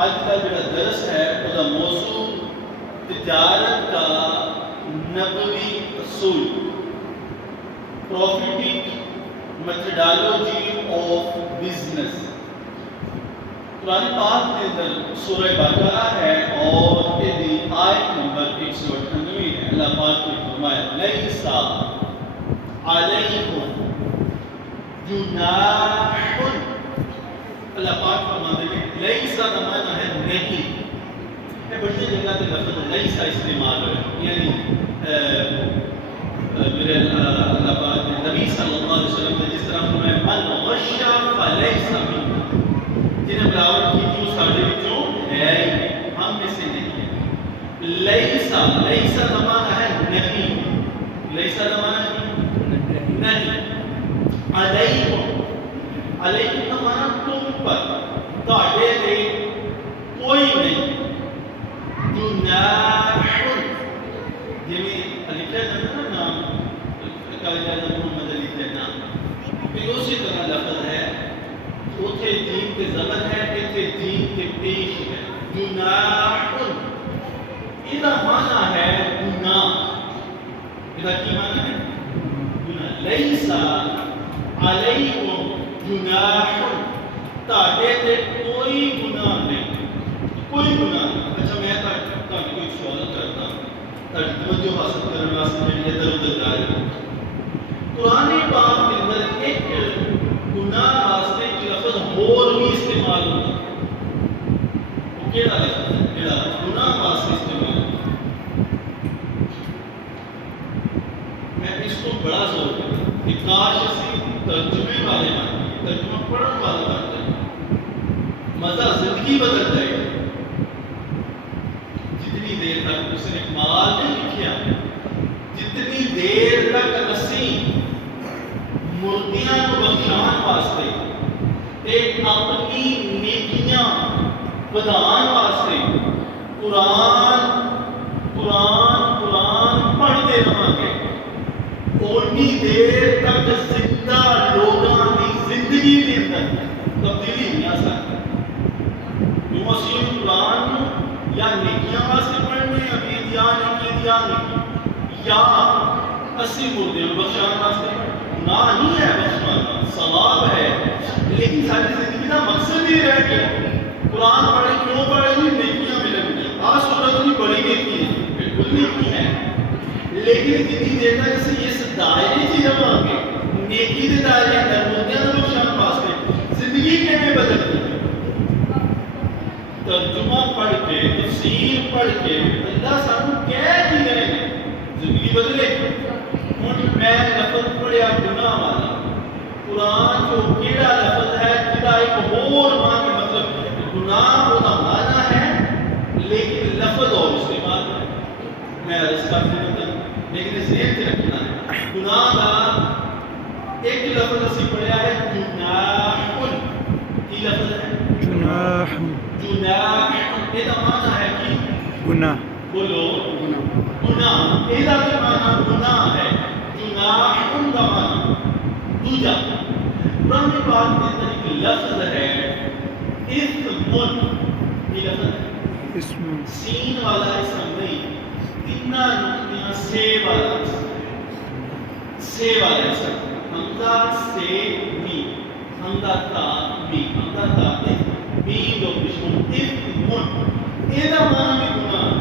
آج کا جو درس ہے وہ موضوع تجارت کا نبوی اصول، پروفیٹک میتھڈالوجی آف بزنس۔ قرآن پاک کے اندر سورہ بقرہ ہے اور یہ آیت نمبر 198 ہے۔ اللہ پاک نے فرمایا لیس علیکم جناح، اللہ پاک فرماتے ہیں لیسا کا معنی ہے نہیں۔ یہ بڑی جگہ پہ لفظ لیسا استعمال ہے، یعنی میرے اللہ پاک نے نبی صلی اللہ علیہ وسلم نے جس طرح فرمایا من غش فلیس منا، جنہیں ملاوٹ کی جو ساڑھے وچوں ہے ہی ہم میں سے نہیں ہے۔ لیسا، لیسا کا معنی ہے نہیں، لیسا کا معنی ہے نہیں۔ علیکم، علیکم کا معنی تم پر، تاڑے دے کوئی نہیں۔ جناح، جنہیں لکھا جاتا ہے نام، کہا جاتا ہے محمد علی کے نام، پھر اسی طرح لفظ ہے، اوتھے دین کے زبر ہے، ایتھے دین کے پیش ہے۔ جناح، یہ معنی ہے گناہ، یہ کی معنی ہے گناہ۔ لیسا علیکم جناح، تاڑے دے کوئی گناہ نہیں، کوئی گناہ نہیں۔ اچھا میں تاکہ کوئی سوال کرتا ہوں تاکہ توجہ حاصل کرنے واسطے میں ادھر ادھر جا رہا ہوں۔ قرآن پاک کے اندر ایک گناہ واسطے کی لفظ اور بھی استعمال ہوتا ہے، وہ کیڑا لفظ ہے؟ کیڑا گناہ واسطے استعمال ہوتا ہے۔ میں اس کو بڑا زور کرتا ہوں کہ کاش اسی ترجمے والے بنتے، ترجمہ پڑھنے والے بنتے، مزہ زندگی بدل جائے گا۔ جتنی دیر تک اس نے اقبال نے لکھیا، جتنی دیر تک اسی مردیاں کو بخشان واسطے ایک اپنی نیکیاں بدان واسطے قرآن پڑھتے رہاں گے، اونی دیر تک زندہ لوگاں دی زندگی کے اندر تبدیلی نہیں آ سکتی۔ جو مسیح قرآن یا نیکیاں واسطے پڑھنے یا اسی مردے بخشان واسطے نہ نہیں ہے، بخشوانا ثواب ہے، لیکن ساری زندگی کا مقصد یہ رہ گیا قرآن پڑھے کیوں پڑھے گی؟ نیکیاں ملیں گی۔ آج صورت نہیں بڑی نیکی ہے، بالکل نیکی ہے، لیکن جتنی دیر تک اسے اس دائرے کی رہاں گے، نیکی کے دائرے اندر مردیاں کو بخشان واسطے زندگی کیسے بدلتی ہے؟ ترجمہ پڑھ کے، تفسیر پڑھ کے اللہ سانو کہہ کی رہے ہیں زندگی بدلے۔ ہن میں لفظ پڑھیا گناہ والا، قرآن جو کیڑا لفظ ہے جدا ایک اور معنی، مطلب گناہ وہ معنی ہے لیکن لفظ اور استعمال ہے۔ میں عرض کرتے ہیں لیکن اس ذہن میں رکھنا ہے گناہ کا ایک لفظ اسی پڑھیا ہے جناح، کی لفظ ہے جناح، جناح، یہ معنی ہے کہ گناہ، بولو گناہ، یہ معنی گناہ ہے، جناح کا معنی دوجا۔ قرآن پاک کے اندر ایک لفظ ہے اسم، یہ لفظ ہے اسم، سین والا اسم نہیں، تینہ نقطیاں سے والا اسم، سے والا اسم، حمزہ سے می، حمزہ تا می، حمزہ تا می دو بشمون اسم، یہ معنی بھی گناہ ہے۔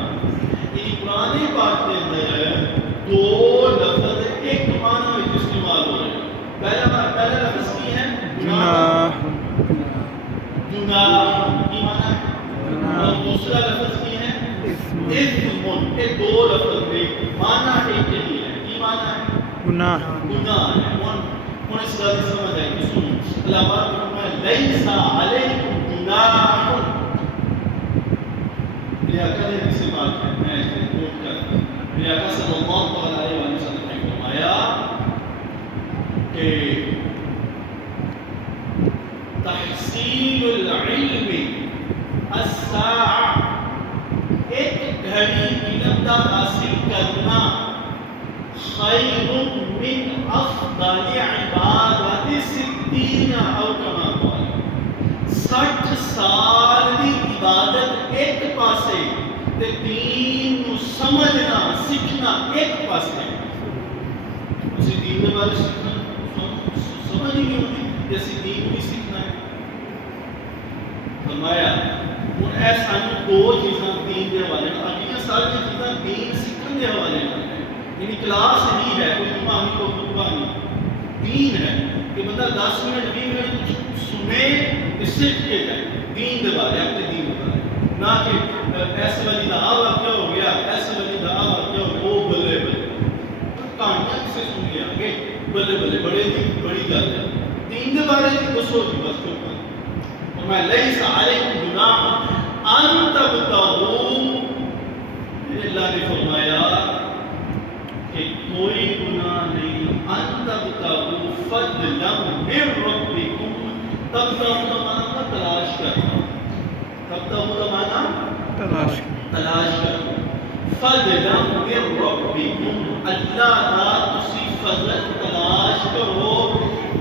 یعنی قرآن پاک کے اندر دو لفظ ایک معنی میں استعمال ہو رہے ہیں۔ پہلا لفظ کی ہے گناہ، گناہ کی معنی ہے، اور دوسرا لفظ کی ہے اسم، یہ دو لفظ میں معنی ایک ہی ہے، کی معنی ہے گناہ، گناہ ہے۔ ہن اس بات کی سمجھ آئی کہ سنو اللہ پاک نے فرمایا لیسا علیکم جناح، میرے آقا نے کسی بات ہے، میں کوٹ کرتا ہوں، میرے آقا صلی اللہ علیہ وسلم نے فرمایا کہ تحصیل العلم الساعہ، ایک گھڑی علم کا حاصل کرنا، خیر من افضل عبادت 60 او کما قال، 60 سال کی عبادت ایک پاسے تے دین نو سمجھنا سیکھنا ایک پاسے اسی دین دے بارے سمجھ ہی نہیں ہوتی کہ اسی دین بھی سیکھنا ہے فرمایا ہوں اے سانو دو چیزاں دین دے حوالے نال اگلیاں ساری چیزاں دین سیکھن دے حوالے نال ہے یعنی کلاس ہی ہے کوئی کہانی کو خطبہ نہیں دین ہے کہ بندہ 10 منٹ 20 منٹ کچھ سنے تے سیکھ کے جائے دین دے بارے اپنے دین دے بارے نہ کہ ایسے والی دا آوا کیا ہو گیا ایسے والی دا آوا کیا ہو گیا وہ بلے بلے کہانیاں کسے سن لیا گے بلے بلے بڑے دی بڑی گل ہے دین دے بارے کی دسو جی بس چپ اور میں لیس علیکم گناہ ان تبتغوا اللہ نے فرمایا کہ کوئی گناہ نہیں ان تبتغوا فضلا من ربکم تبتغوا کا معنی تلاش کرنا تبتغوا کا معنی تلاش کرنا فضلا من ربکم اللہ دا تسی فضل تلاش کرو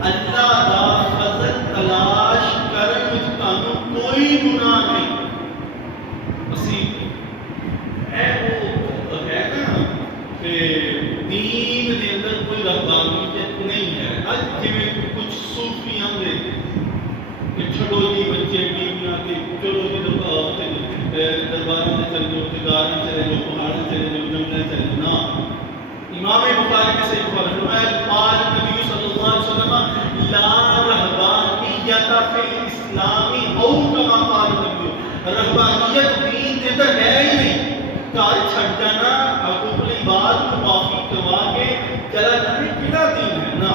اللہ دا فضل تلاش کرن وچ تانوں کوئی گناہ نہیں اسی اے وہ ہے نا کہ دین دے اندر کوئی رہبانیت نہیں ہے اج جویں کچھ صوفیاں دے کہ چھڑو جی بچے بیویاں تے چلو جی درباراں تے چل جاؤ تے گاراں چلے جاؤ پہاڑاں چلے جاؤ جنگلاں چلے جاؤ نا امام بخاری نے صحیح فرمایا قال نبی صلی اللہ علیہ وسلم لا رہبانیت فی الاسلام او کما قال نبی رہبانیت دین کے اندر ہے ہی نہیں کار چھڑ جانا اپنی بات کو معافی کروا کے چلا جانا کیڑا دین ہے نا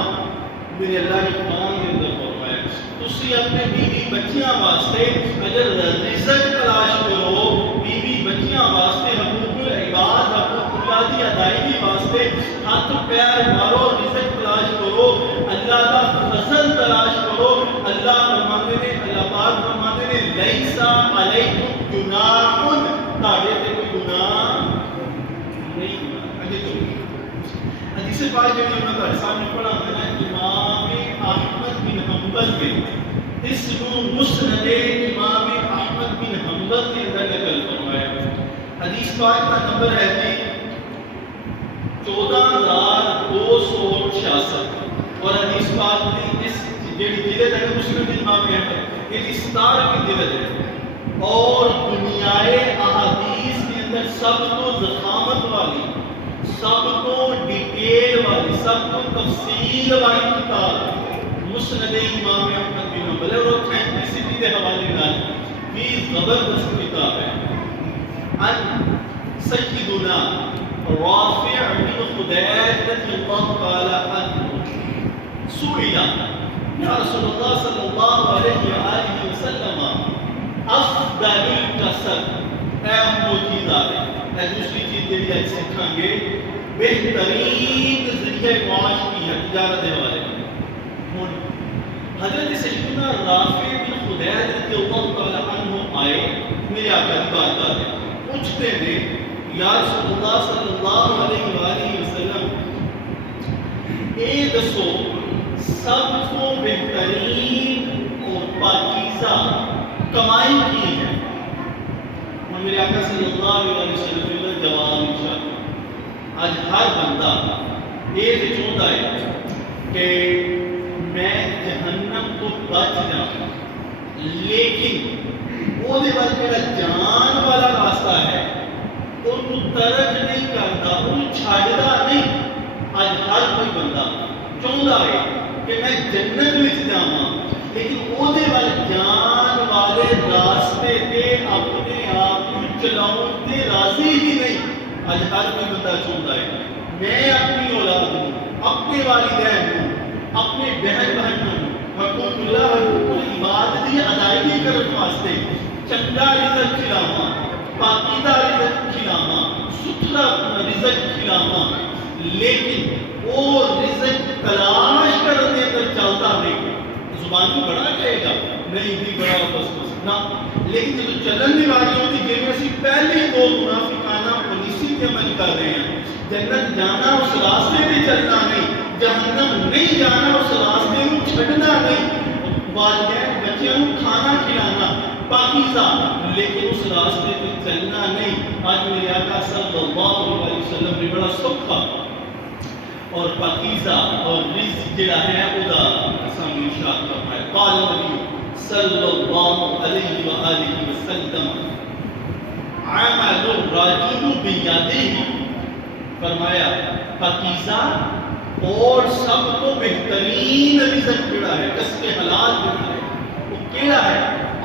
میرے اللہ نے قرآن کے اندر فرمایا تسی اپنے بیوی بچیاں واسطے اگر رزق تلاش کرو بیوی بچیاں واسطے حقوق العباد حقوق اللہ کی ادائیگی واسطے ہاتھ پیر مارو رزق تلاش کرو اللہ کا فضل تلاش کرو اللہ فرماتے نے اللہ پاک فرماتے نے لیسا علیکم جناح تاڑے تے کوئی گناہ نہیں اگے تو حدیث پاک جو میں تمہارے سامنے پڑھا ہے نا امام احمد بن حنبل کے اس کو مسند امام احمد بن حنبل کے اندر نقل فرمایا حدیث پاک کا نمبر ہے جی 14266 اور حدیث پاک کی اس جیڑی جلد ہے مسلم امام احمد یہ 17 کی جلد ہے اور دنیائے احادیث کے اندر سب کو ضخامت والی سب کو ڈیٹیل والی سب کو تفصیل والی کتاب مسند امام احمد بن حنبل اور اتھینٹسٹی کے حوالے نال بھی زبردست کتاب ہے ان سیدنا رافع بن خدیج رضی اللہ تعالی عنہ سئل یا رسول اللہ صلی اللہ علیہ وآلہ وسلم افضل الکسب اے موجود آگے اے دوسری چیز کے لیے سکھاں گے بہترین ذریعہ معاش کی ہے تجارت والے حضرت سیدنا رافع بن خدیج رضی اللہ تعالی عنہ آئے میرے آقا کی بارگاہ میں پوچھتے ہیں یا رسول اللہ صلی اللہ علیہ وآلہ وسلم اے دسو سب کو بہترین اور پاکیزہ کمائی کی ہے اور میرے آقا صلی اللہ علیہ وسلم نے جواب دیا آج ہر بندہ یہ چاہتا ہے کہ میں جہنم تو بچ جاؤں لیکن وہ دے بعد میرا جان والا راستہ ہے ان ترک نہیں کرتا ان چھاڑتا نہیں آج ہر کوئی بندہ چاہتا ہے کہ میں جنت میں جاؤں لیکن وہ دے بعد جان والے راستے تے اپنے آپ کو چلاؤں تے راضی ہی نہیں آج ہر کوئی بندہ چاہتا ہے میں اپنی اولاد ہوں اپنے والدین ہوں اپنے بہن بہن ہوں حقوق اللہ حقوق العباد دی ادائیگی کرنے واسطے چنگا رزق کھلاواں پاکیزہ رزق کھلاواں ستھرا رزق کھلاواں لیکن وہ رزق تلاش کرنے اندر چلتا نہیں زبان کو بڑا کہے گا نہیں بھی بڑا بس بس نہ لیکن جو چلن دی باری ہوتی جن میں سے پہلے دو منافقانہ پولیسی کے عمل کر رہے ہیں جنت جانا اس راستے پہ چلنا نہیں جہنم نہیں جانا اس راستے کو چھڑنا نہیں والدین بچیوں کو کھانا کھلانا پاکیزہ، لیکن اس راستے پہ چلنا نہیں۔ آج میرے آقا صلی اللہ علیہ وسلم نے بڑا سکھا اور پاکیزہ اور رزق جڑا ہے ادا سامنے ارشاد فرمایا، قال نبی صلی اللہ علیہ وآلہ وسلم عمل الرجل بیدہ، فرمایا پاکیزہ اور سب کو بہترین رزق جڑا ہے، کسب حلال جڑا ہے وہ کیڑا ہے؟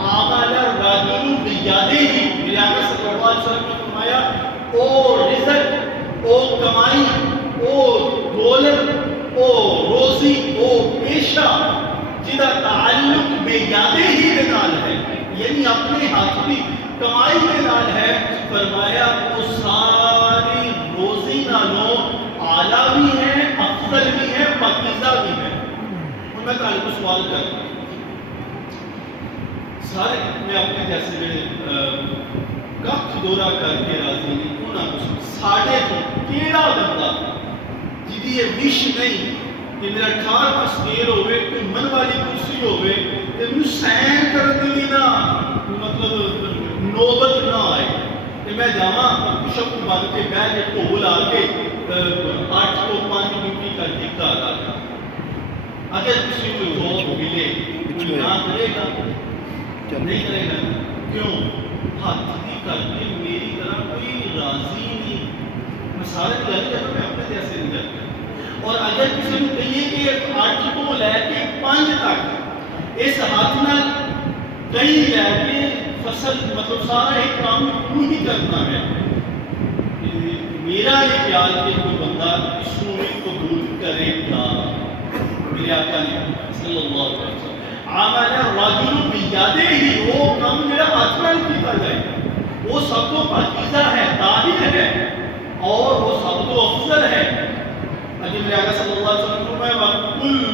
عمل الرجل بیدہ، میرے آقا صلی اللہ علیہ وسلم نے فرمایا او رزق، او کمائی، او دولت، او روزی، او پیشہ جدا تعلق بیدہ ہی دے نال ہے، یعنی اپنے ہاتھ بھی کمائی دے نال ہے، فرمایا وہ ساری روزی نالوں اعلیٰ بھی ہے، افضل بھی ہے، پاکیزہ بھی ہے۔ اور میں تعلق کو سوال کرتا ہوں، سارے میں اپنے جیسے کخ دورہ کر کے راضی نہیں، انہاں کو ساڑھے کو کیڑا بندہ جدی یہ وش نہیں کہ میرا 18واں سکیل ہوئے، کوئی من والی کرسی ہوئے، کہ مجھے سین کرنے بھی نہ مطلب نوبت نہ آئے کہ میں جاواں پشپ کو بات کے بیٹھ کے ڈھول آ کے 8 کو 5 ڈیوٹی کا ٹکا لا گا۔ اگر کسی کو جاب ملے کوئی نہ کرے گا، نہیں کرے گا، کیوں؟ ہاتھ دی کر کے میری طرح کوئی راضی نہیں، میں سارے دلالی کرتا میں اپنے جیسے نہیں کرتا۔ اور اگر کسی کو کہیے کہ 8 کو لے کے 5 تک اس ہاتھ نال کئی لے کے فصل مطلب سارا ایک کام کیوں ہی کرنا ہے، میرا یہ خیال کہ کوئی بندہ اس کو قبول کرے گا۔ میرے آقا نے صلی اللہ علیہ وسلم عمل الرجل بیدہ ہی، وہ کام میرا ہاتھ نال کیتا جائے، وہ سب کو پاکیزہ ہے، طاہر ہے اور وہ سب کو افضل ہے۔ اگر میرے آقا صلی اللہ علیہ وسلم کو میں وَكُلُّ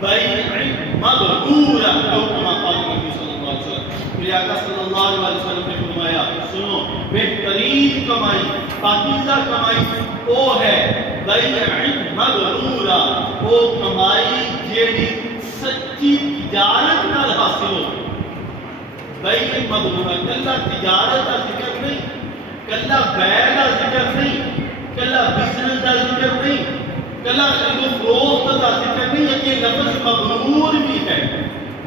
بَيْعٍ مَبْرُورًا او کما قال نبی صلی اللہ علیہ وسلم، میرے آقا صلی اللہ علیہ وسلم نے فرمایا سنو، بہترین کمائی، پاکیزہ کمائی وہ ہے بَيْعٍ مَبْرُورًا، وہ کمائی جیڑی سچی تجارت نال حاصل ہو۔ بَيْعٍ مَبْرُورًا، کلا تجارت کا ذکر نہیں، کلا بیع کا ذکر نہیں، کلا بزنس کا ذکر نہیں، کلا خرید و فروخت کا ذکر نہیں، یہ لفظ مبرور بھی ہے۔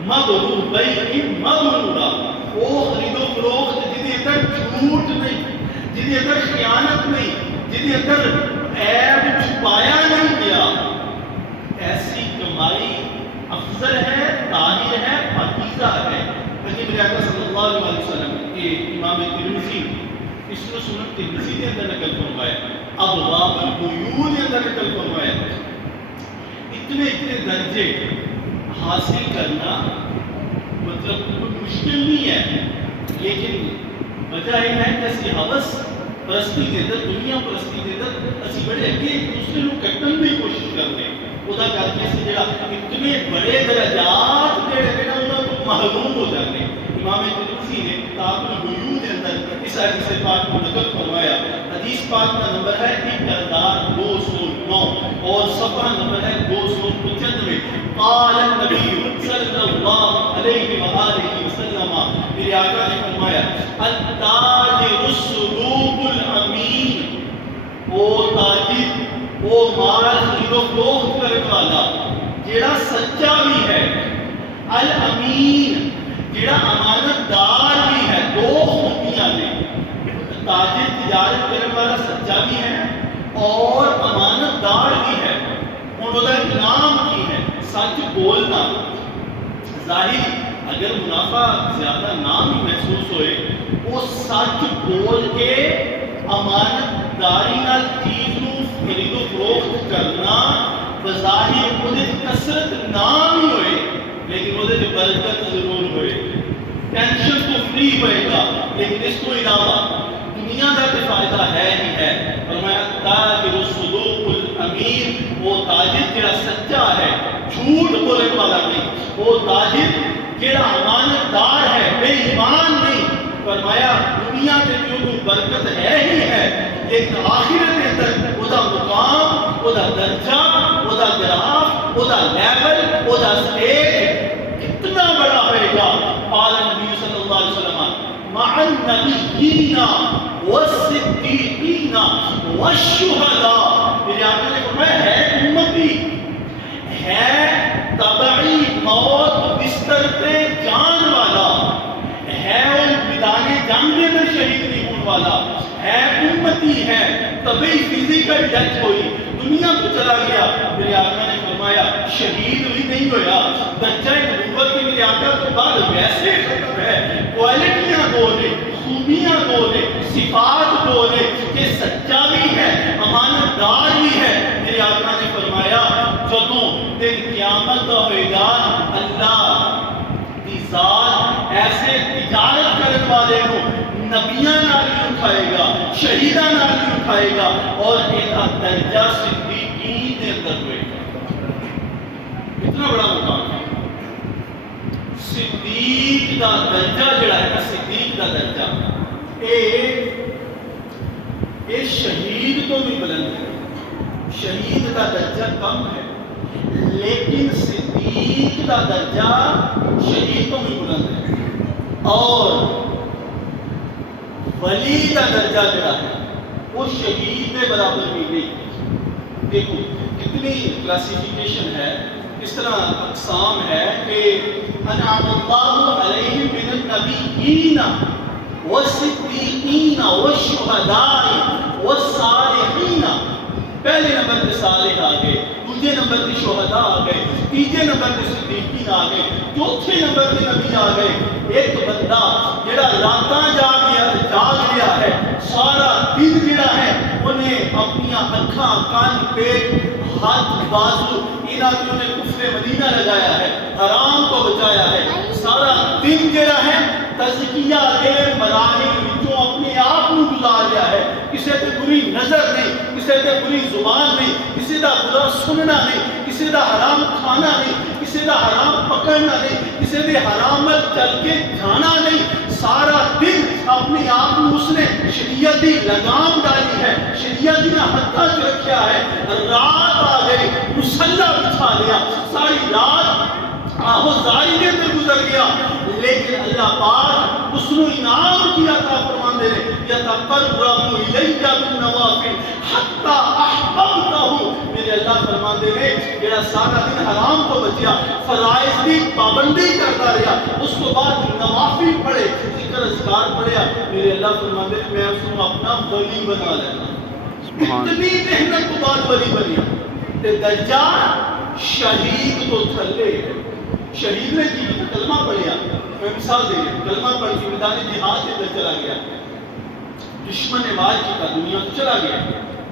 مبرور، بَيْعٍ مَبْرُورًا، وہ خرید و فروخت جدی اندر جھوٹ نہیں، جدی اندر خیانت نہیں، جدی اندر عیب چھپایا نہیں گیا، ایسی کمائی افضل ہے، طاہر ہے، پاکیزہ ہے۔ لیکن میرے آقا صلی اللہ علیہ وسلم کے امام ترمذی اس نے سنن ترمذی کے اندر نقل فرمایا، ابواب البیوع کے اندر نقل فرمایا، اتنے درجے حاصل کرنا مطلب کوئی مشکل نہیں ہے، لیکن وجہ یہ ہے کہ اسی حوث پرستی کے اندر، دنیا پرستی کے اندر اسی بڑے اگے ایک دوسرے کو کٹن کی کوشش کرتے ہیں، خدا کر کے سے جڑا اتنے بڑے درجات جڑے ہیں نا انہاں کو محروم ہو جاتے ہیں۔ امام ترمذی نے کتاب البیوع کے اندر اس حدیث پاک کو نقل فرمایا، حدیث پاک کا نمبر ہے 1209 اور صفحہ نمبر ہے 295۔ قال النبی صلی اللہ علیہ وآلہ وسلم، میرے آقا نے فرمایا التاجر الصدوق الامین، وہ تاجر، وہ مال خرید و فروخت کرنے والا جیڑا سچا بھی ہے، الامین جیڑا امانت دار بھی ہے، دو خوبیاں نے، تاجر تجارت کرنے والا سچا بھی ہے اور امانت دار بھی ہے۔ اور وہ نام کی ہے سچ بولنا، ظاہر اگر منافع زیادہ نام ہی محسوس ہوئے، وہ سچ بول کے امانت داری نال چیز نو خرید و فروخت کرنا، بظاہر وہ کثرت نام ہی ہوئے لیکن وہ برکت ضرور ہوئے، ٹینشن تو فری ہوئے گا، لیکن اس کو علاوہ دنیا کا تو فائدہ ہے ہی ہے۔ فرمایا تاجر الصدوق الامین، وہ تاجر جڑا سچا ہے، جھوٹ بولنے والا نہیں، وہ تاجر جڑا امانت دار ہے، بے ایمان نہیں۔ فرمایا دنیا کے جو برکت ہے ہی ہے، لیکن آخرت کے اندر وہ دا مقام، وہ دا درجہ، وہ دا گراف، وہ دا لیول، وہ دا سٹیج کتنا بڑا ہوئے گا۔ قال نبی صلی اللہ علیہ وسلم مع النبیین والصدیقین والشہداء، میرے آقا نے فرمایا ہے امتی، ہے تبعی موت بستر پہ جان والا، ہے میدان جنگ کے اندر شہید نہیں ہونے والا، ہے امتی، ہے تبھی فزیکل ڈیتھ ہوئی، دنیا کو چلا گیا، میرے آقا نے فرمایا شہید بھی نہیں ہویا، درجہ نبوت کے میرے آقا کے بعد ویسے ختم ہے، کوالٹیاں دو نے، خوبیاں دو نے، صفات دو نے، کہ سچا بھی ہے، امانت دار بھی ہے، میرے آقا نے فرمایا جدوں دن قیامت کا ہوئے گا، اللہ دی ذات ایسے تجارت کرنے والے کو نبیاں نال بھی اٹھائے گا، شہیداں نال بھی اٹھائے گا، اور ایک درجہ صدیقین دے اندر ہوئے گا۔ اتنا بڑا مقام ہے صدیق دا درجہ جڑا ہے نا، صدیق دا درجہ اے شہید تو بھی بلند ہے، شہید دا درجہ کم ہے، لیکن صدیق دا درجہ شہید تو بھی بلند ہے، اور ولی کا درجہ جڑا ہے وہ شہید کے برابر بھی نہیں۔ دیکھو کتنی کلاسیفیکیشن ہے، اس طرح اقسام ہے کہ انعم اللہ علیہم من النبیین والصدیقین والشہداء والصالحین، پہلے نمبر پہ صالح آ گئے، دوسرے نمبر پہ شہداء آ گئے، تیسرے نمبر پہ صدیقین آ گئے، چوتھے نمبر پہ نبی آ گئے۔ ایک بندہ جڑا راتاں جاگ گیا ہے، سارا دن جڑا ہے انہیں اپنی اکھاں کان پیٹ ہاتھ بازو انہاں کی انہیں کفر مدینہ لگایا ہے، حرام کو بچایا ہے، سارا دن جڑا ہے تزکیہ کے مراحل وچوں اپنے آپ کو گزاریا ہے، کسی تے بری نظر نہیں، کسی تے بری زبان نہیں، کسی دا برا سننا نہیں، کسی دا حرام کھانا نہیں، کسی دا حرام پکڑنا نہیں، کسی دے حرام میں چل کے جانا نہیں، سارا دن اپنے آپ کو اس نے شریعت دی لگام ڈالی ہے، شریعت نے حداں چ رکھیا ہے، رات آ گئی مصلی بچھا لیا، ساری رات آہو زاری کے اندر گزر گیا، لیکن اللہ پاک اس نے انعام کیا تھا، فرمان دے رہے یتقرب الیہ بالنوافل حتی احببتہ، میرے اللہ فرمان دے رہے جڑا سارا دن حرام کو بچیا، فرائض کی پابندی کرتا رہا، اس کو بعد نوافل پڑھے، ذکر اذکار پڑھیا، میرے اللہ فرمان دے میں اس کو اپنا ولی بنا لینا، اتنی محنت کو بعد ولی بنیا، تے درجہ شہید تو تھلے، شہید نے کی کلمہ پڑھیا، میں مثال دے رہا کلمہ پڑھ کے میدان جہاد کے اندر چلا گیا، دشمن نے وار کیا، دنیا تو چلا گیا،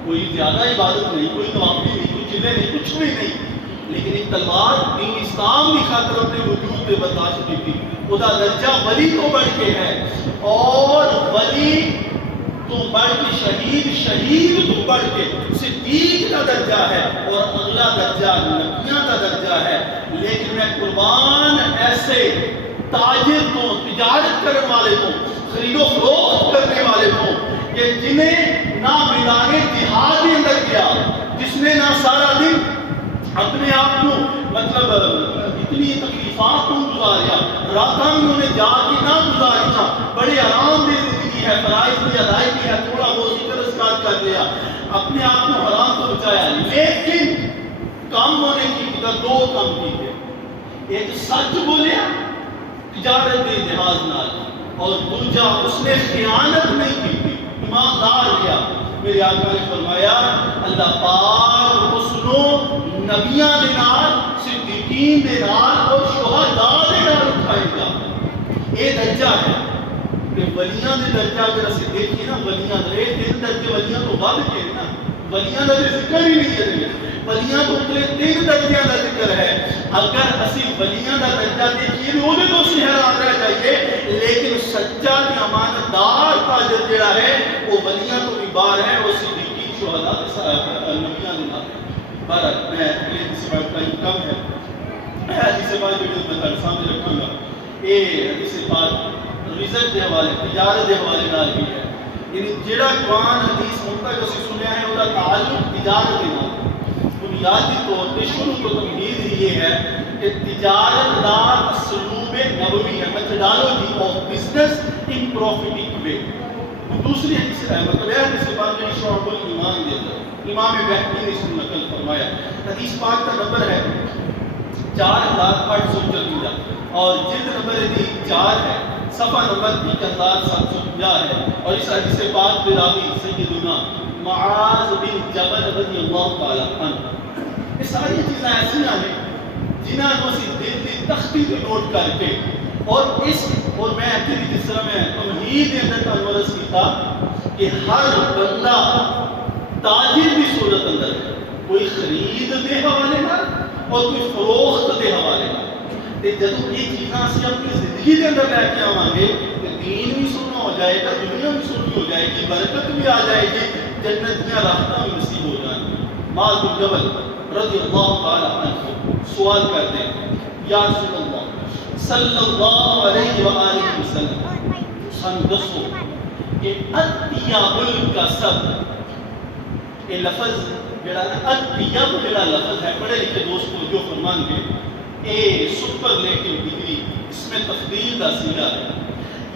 کوئی زیادہ عبادت نہیں، کوئی نوافل نہیں، کوئی چلے نہیں، کچھ بھی نہیں، لیکن ایک تلوار دین اسلام کی خاطر اپنے وجود پہ برداشت کی تھی، خدا درجہ ولی تو بڑھ کے ہے، اور ولی تو بڑھ کے شہید، شہید تو بڑھ کے صدیق کا درجہ ہے، اور اگلا درجہ نبیوں کا درجہ ہے، لیکن میں قربان ایسے تاجر کو، تجارت کرنے والے کو، خرید و فروخت کرنے والے کو، کہ جنہیں نہ میدان جہاد کے اندر گیا، جس نے نہ سارا دن اپنے آپ کو مطلب اتنی تکلیفات کو گزاریا، راتاں بھی انہیں جا کے نہ گزاریا، بڑے آرام دہ زندگی ہے، فرائض کی ادائیگی ہے، تھوڑا بہت ذکر اذکار کر لیا، اپنے آپ کو حرام کو بچایا، لیکن کام ہونے کی دو کام کیے، ایک سچ بولیا تجارت کے جہاز نال، اور دوسرا اس نے خیانت نہیں کی تھی، ایماندار رہا۔ میرے آقا نے فرمایا اللہ پاک اس نو نبیاں دے نال، صدیقین دے نال اور شہداء دے نال اٹھائے گا۔ یہ درجہ ہے کہ ولیاں دے درجہ اگر اسی دیکھیے نا، ولیاں دے تین درجے ولیاں تو ود کے نا، ولیاں دا ذکر ہی نہیں ہے، ولیاں تو اتنے تین درجیاں دا ذکر ہے، اگر اسی ولیاں دا درجہ دیکھیے تو وہ تو اسی حیران رہ جائیے، لیکن سچا تے امانتدار تاجر جڑا ہے وہ ولیاں تو بھی باہر ہے، وہ صدیقین شہداء نبیاں دے نال۔ بہرحال میں اگلے حدیث پاک کا کم ہے، حدیث پاک جو میں تھوڑے سامنے رکھوں گا، یہ حدیث پاک رزق دے حوالے، تجارت دے حوالے نال بھی ہے، یعنی جڑا قرآن حدیث ہن تک اسی سنیا ہے وہ تعلق تجارت دے نال، بنیادی طور پہ شروع تو تمہید یہ ہے کہ تجارت دار اسلوب نبوی ہے میتھڈالوجی آف بزنس ان پروفیٹنگ وے. دوسری حدیث ہے مطلب ہے حدیث پاک میں شعب الایمان دیتا ہے امام بہقی نے اس کو نقل فرمایا. حدیث پاک کا نمبر ہے 4854 اور جلد نمبر 4 ہے, صفحہ نمبر 1750 ہے. اور اس حدیث پاک میں راوی سیدنا معاذ بن جبل رضی اللہ تعالی عنہ. یہ ساری چیزیں ایسی ہیں جنہاں کو سی دل دی تختی کو نوٹ کر کے اور میں جس طرح میں تمہید اندر تنورس کی تھا کہ ہر بندہ تاجر بھی صورت اندر ہے, کوئی خرید دے حوالے نہ اور کوئی فروخت دے حوالے نہ. جب یہ چیزاں اسی اپنی زندگی کے اندر لے کے آواں گے کہ دین بھی سننا ہو جائے گا, دنیا بھی سننی ہو جائے گی, برکت بھی آ جائے گی, جنت میں راحتیں بھی نصیب ہو جائیں گی. معاذ بن جبل رضی اللہ تعالی عنہ سوال کرتے ہیں, یا رسول اللہ صلی اللہ علیہ وآلہ وسلم سن دسو کہ اطیب الکسب, یہ لفظ جڑا اطیب جڑا لفظ ہے پڑھے لکھے دوست کو جو فرمان گے اے سپرلیٹو ڈگری, اس میں تفضیل دا صیغہ ہے,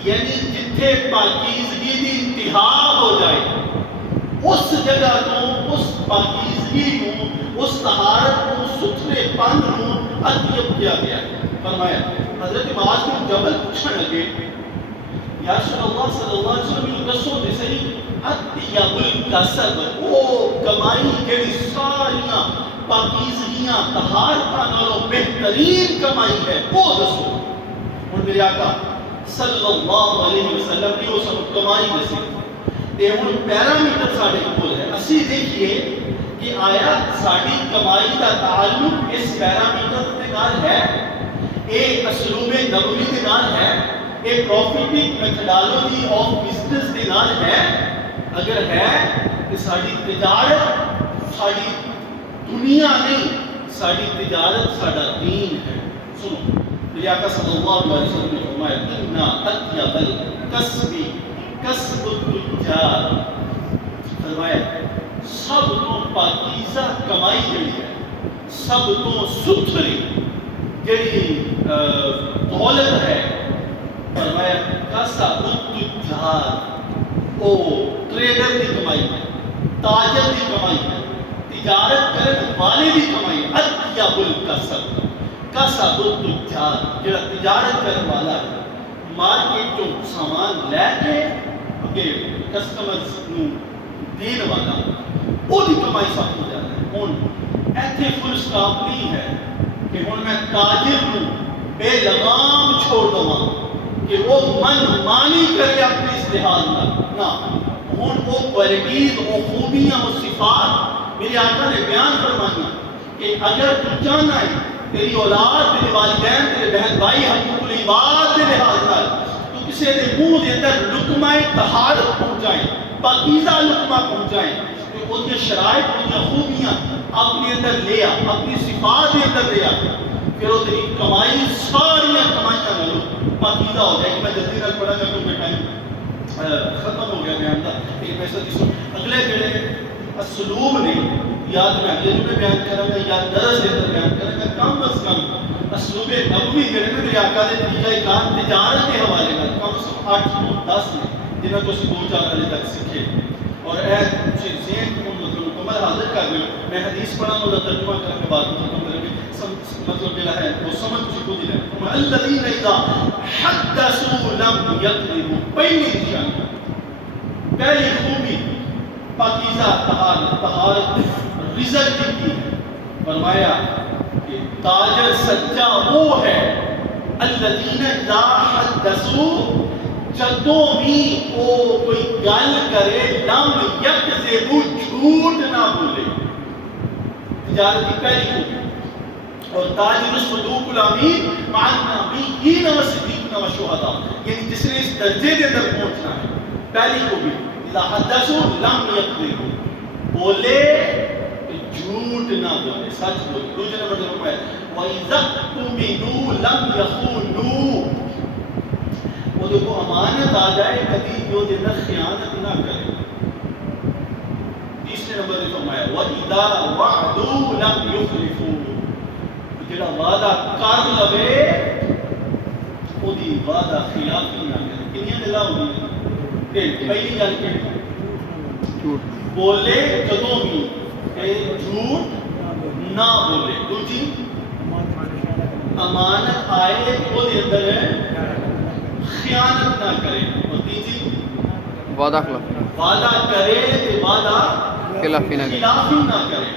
یعنی جتھے پاکیزگی دی انتہا ہو جائے اس جگہ تو اس پاکیزگی کو, اس طہارت کو, ستھرے پن کو اطیب کیا گیا ہے. فرمایا حضرت معاذ بن جبل پوچھنے لگے, یا رسول اللہ صلی اللہ علیہ وسلم یہ دسو تے صحیح اطیب الکسب, او کمائی جڑی ساریاں پاکیزگیاں طہارتاں نالوں بہترین کمائی ہے وہ دسو. ہن میرے آقا صلی اللہ علیہ وسلم نے اس کمائی دسی تے ہن پیرامیٹر ساڈے کول ہے. اسی دیکھیے کہ آیا ساڈی کمائی دا تعلق اس پیرامیٹر دے نال ہے, ایک اسلوب نبوی دے نال ہے, ایک پروفیٹنگ میتھڈالوجی آف بزنس دے نال ہے. اگر ہے کہ ساڈی تجارت ساڈی دنیا نہیں, ساڈی تجارت ساڈا دین ہے. سنو میرے آقا صلی اللہ علیہ وسلم نے فرمایا اِنَّا أَطْيَبَ الْكَسْبِ کسب التجار, فرمایا سب تو پاکیزہ کمائی جڑی ہے, سب تو ستھری جڑی دولت ہے, فرمایا کسب التجار, او ٹریڈر دی کمائی ہے, تاجر دی کمائی ہے, تجارت کرنے والے دی کمائی. اطیب الکسب کسب التجار, جڑا تجارت کرنے والا ہے, مارکیٹ جو سامان لے کے اگے کسٹمرز نو دین والا, وہ دی کمائی سب تو زیادہ ہے. ہن ایتھے فل سٹاپ نہیں ہے کہ ہن میں تاجر نو بے لگام چھوڑ دواں کہ وہ من مانی کرے اپنے استحال نہ. ہن وہ کوالٹیز, وہ خوبیاں, وہ صفات میرے آقا نے بیان فرمائی کہ اگر تو چاہنا ہے تیری اولاد, تیرے والدین, تیرے بہن بھائی حقوق العباد دے لحاظ نال تو کسی دے منہ دے اندر لقمہ طہارت پہنچائیں, پاکیزہ لقمہ پہنچائیں, کہ وہ شرائط, وہ خوبیاں اپنے اندر لیا, اپنی صفات دے اندر لیا, پھر وہ تیری کمائی ساریاں کمائیاں نالوں پاکیزہ ہو جائے گی. میں جلدی نال پڑھا گا کیونکہ ٹائم ختم ہو گیا بیان کا. ایک پیسہ اگلے جڑے اسلوب نے یاد میں اگلے جو میں بیان کروں گا یا درس دے اندر بیان کروں گا, کم از کم اسلوب نبوی جڑے میں میرے آقا دے طریقہ کار تجارت کے حوالے نال کم از کم 8 تو 10 نے جنہاں کو اسی 2-4 سال تک سیکھے. اور اے ذہن کو مکمل حاضر کر لو, میں حدیث پڑھا ہوں ترجمہ کر کے بات ختم کریں گے. مطلب کیا ہے وہ سمجھ کسی کو دل ہے. الذین اذا حدثوا لم یکذبوا, پہلی نشان, پہلی خوبی پاکیزہ طہارت رزق کی ہے. فرمایا کہ تاجر سچا وہ ہے الذین اذا حدثوا, جدوں بھی وہ کوئی گل کرے لم یکذبوا, جھوٹ نہ بولے. تجارت کی پہلی خوبی. اور تاجر الصدوق الامین مع النبیین والصدیقین والشہداء, یعنی جس نے اس درجے کے اندر پہنچنا ہے. پہلی خوبی اذا حدثوا لم یکذبوا, بولے جھوٹ نہ بولے, سچ بولے. دوسرے نمبر پر ہے وَإِذَا اؤْتُمِنُوا لَمْ يَخُونُوا, وہ دیکھو امانت آ جائے کبھی جو دن خیانت نہ کرے. تیسرے نمبر پر فرمایا وَإِذَا وَعْدُوا لَمْ يُخْلِفُوا, جڑا وعدہ کر لوے ਉਹਦੀ ਵਾਅਦਾ ਖਿਲਾਫੀ ਨਾ ਕਰੇ। ਕਿੰਨੀਆਂ ਗੱਲਾਂ ਹੁੰਦੀਆਂ ਕਿ ਪਹਿਲੀ ਗੱਲ ਕਿ ਝੂਠ ਬੋਲੇ ਜਦੋਂ ਵੀ ਕਿ ਝੂਠ ਨਾ ਬੋਲੇ। ਦੂਜੀ امانت آئے وہ دے اندر خیانت نہ کرے. اور تیسری وعدہ خلاف وعدہ کرے تو وعدہ خلافی نہ کرے. خلافی نہ کرے.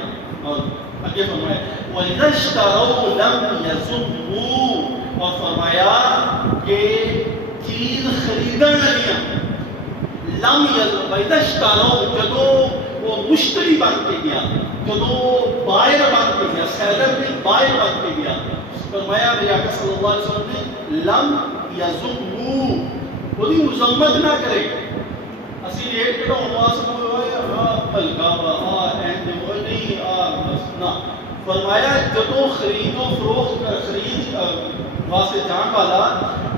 اور آگے فرمایا وَإِذَا اشْتَرَوْا لَمْ يَزُمُّوا، اور فرمایا کہ چیز خریدن لگیا لم یزم وَإِذَا اشْتَرَوْا، جدو وہ مشتری بن کے گیا، جدو بائر بن کے گیا، سیلر بھی بائر بن کے گیا، فرمایا میرے آقا صلی اللہ علیہ وسلم نے لم یزمو، وہی مذمت نہ کرے. اسی لیے کہتا ہوں وہاں سے ہلکا وہ نہیں نہ فرمایا جدو خرید و فروخت خرید واسطے جان والا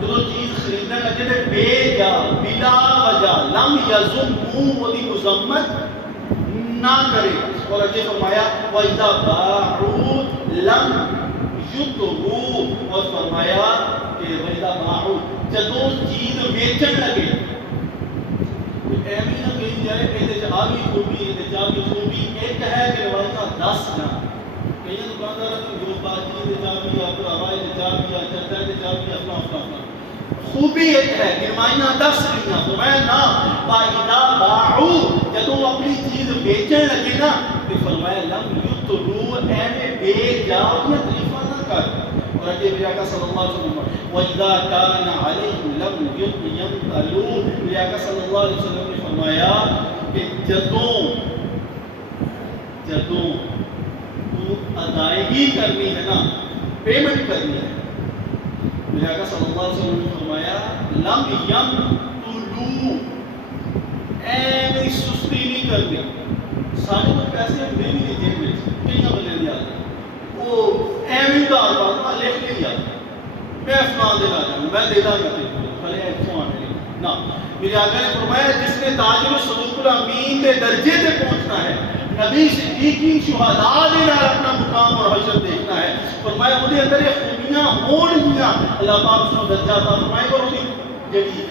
جدو چیز خریدنے لگے تو بے جا بلا وجہ لم یزمو، وہی مذمت نہ کرے. اور اگے فرمایا وَإِذَا بَاعُوا لَمْ یُطْغُوا، اور فرمایا کہ وَإِذَا بَاعُوا، جدو چیز بیچن لگے ایمی نہ کہیں جائے کہ یہ آبی خوبی یہ بھی خوبی ایک ہے کہ روایتہ 10 نہ کہیں دکاندار کی جو باجی یہ بھی اپنا ہوائی یہ بھی چرچا یہ بھی اپنا اپنا خوبی ایک ہے نمائیاں 10 نہیں تو میں نہ وَإِذَا بَاعُوا، جدو اپنی چیز بیچن لگے نا تو فرمایا لم یُطْغُوا، ایمیں بے جاؤ یا تریفہ نہ کر. اور اگے میرے آقا صلی اللہ علیہ وسلم وَإِذَا كَانَ عَلَيْهِمْ لَمْ يَمْتَلُوا، میرے آقا صلی اللہ علیہ وسلم نے فرمایا کہ جدوں تو ادائیگی کرنی ہے نا، پیمنٹ کرنی ہے، میرے آقا صلی اللہ علیہ وسلم نے فرمایا لم يَمْتَلُوا، ایمی سستی نہیں کرنی. سارے کو پیسے ہم دے بھی نہیں جیب میں کہیں بلے دیا وہ ایمی دار بات لکھ لیا میں افنان دینا جاؤں میں دے دا کرتے پھلے ایسو آنے لی نا. میرے آقا نے فرمایا جس نے تاجر و صدوق الامین کے درجے سے پہنچنا ہے، نبی صدیقین شہداء دینا اپنا مقام اور حشر دیکھنا ہے، فرمایا مجھے اندر یہ خوبیاں ہون گیا اللہ پاک اس کو درجہ تھا. فرمایا کہ وہ جڑی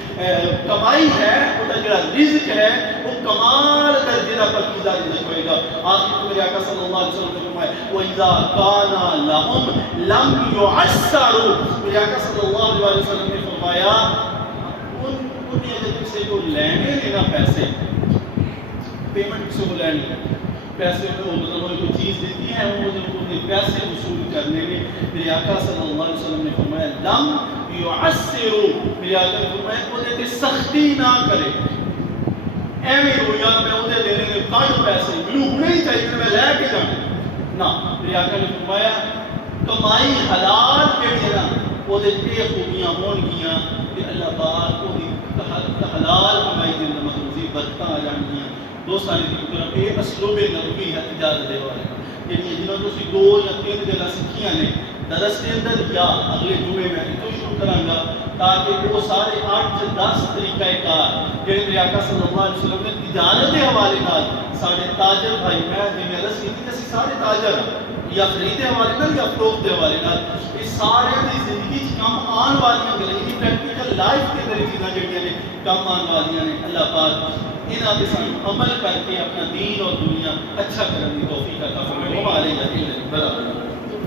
کمائی ہے وہ جڑا رزق ہے وہ کمال درجے کا پاکیزہ رزق ہوئے گا. آخر میرے آقا صلی اللہ علیہ وسلم نے فرمایا وَإِذَا كَانَ لَهُمْ لَمْ يُعَسَّرُوا، میرے آقا صلی اللہ علیہ وسلم نے فرمایا انہیں اگر کسی کو لینے لینا پیسے پیمنٹ کسی کو لینے پیسے کو مطلب کوئی چیز دیتی ہے وہ انہیں پیسے وصول کرنے میں میرے آقا صلی اللہ علیہ وسلم نے فرمایا لم یعسروا، میرے آقا نے فرمایا انہیں تے سختی نہ کرے. ایویں ہو یا میں انہیں دینے میں کٹ پیسے ملوں ہونے ہی چاہیے کہ میں لے کے جانا نہ. میرے آقا نے فرمایا کمائی حلال کے لیے نا وہ یہ خوبیاں ہون گیاں کہ اللہ پاک کو حلال کمائی کے اندر مخصوصی برکتاں آ جان گیاں. دوستان کی طرف یہ اسلوب نبوی ہے اجازت دے والے جنہیں جنہوں کو 2 یا 3 جگہ سیکھیاں نے درس کے اندر یا اگلے جمعے میں تو شروع کراں گا تاکہ وہ سارے 8-10 طریقہ کار جڑے میرے آقا صلی اللہ علیہ وسلم نے تجارت کے حوالے نال سارے تاجر بھائی میں جنہیں عرض کی تھی کہ سارے تاجر یا خرید کے حوالے نال یا فروخت کے حوالے نال یہ سارے دی زندگی کم آن والیاں گلاں پریکٹیکل لائف کے اندر چیزاں جڑیاں نے کم آن والیاں نے. اللہ پاک انہاں تے سانوں عمل کر کے اپنا دین اور دنیا اچھا کرنے کی توفیق عطا فرمائے.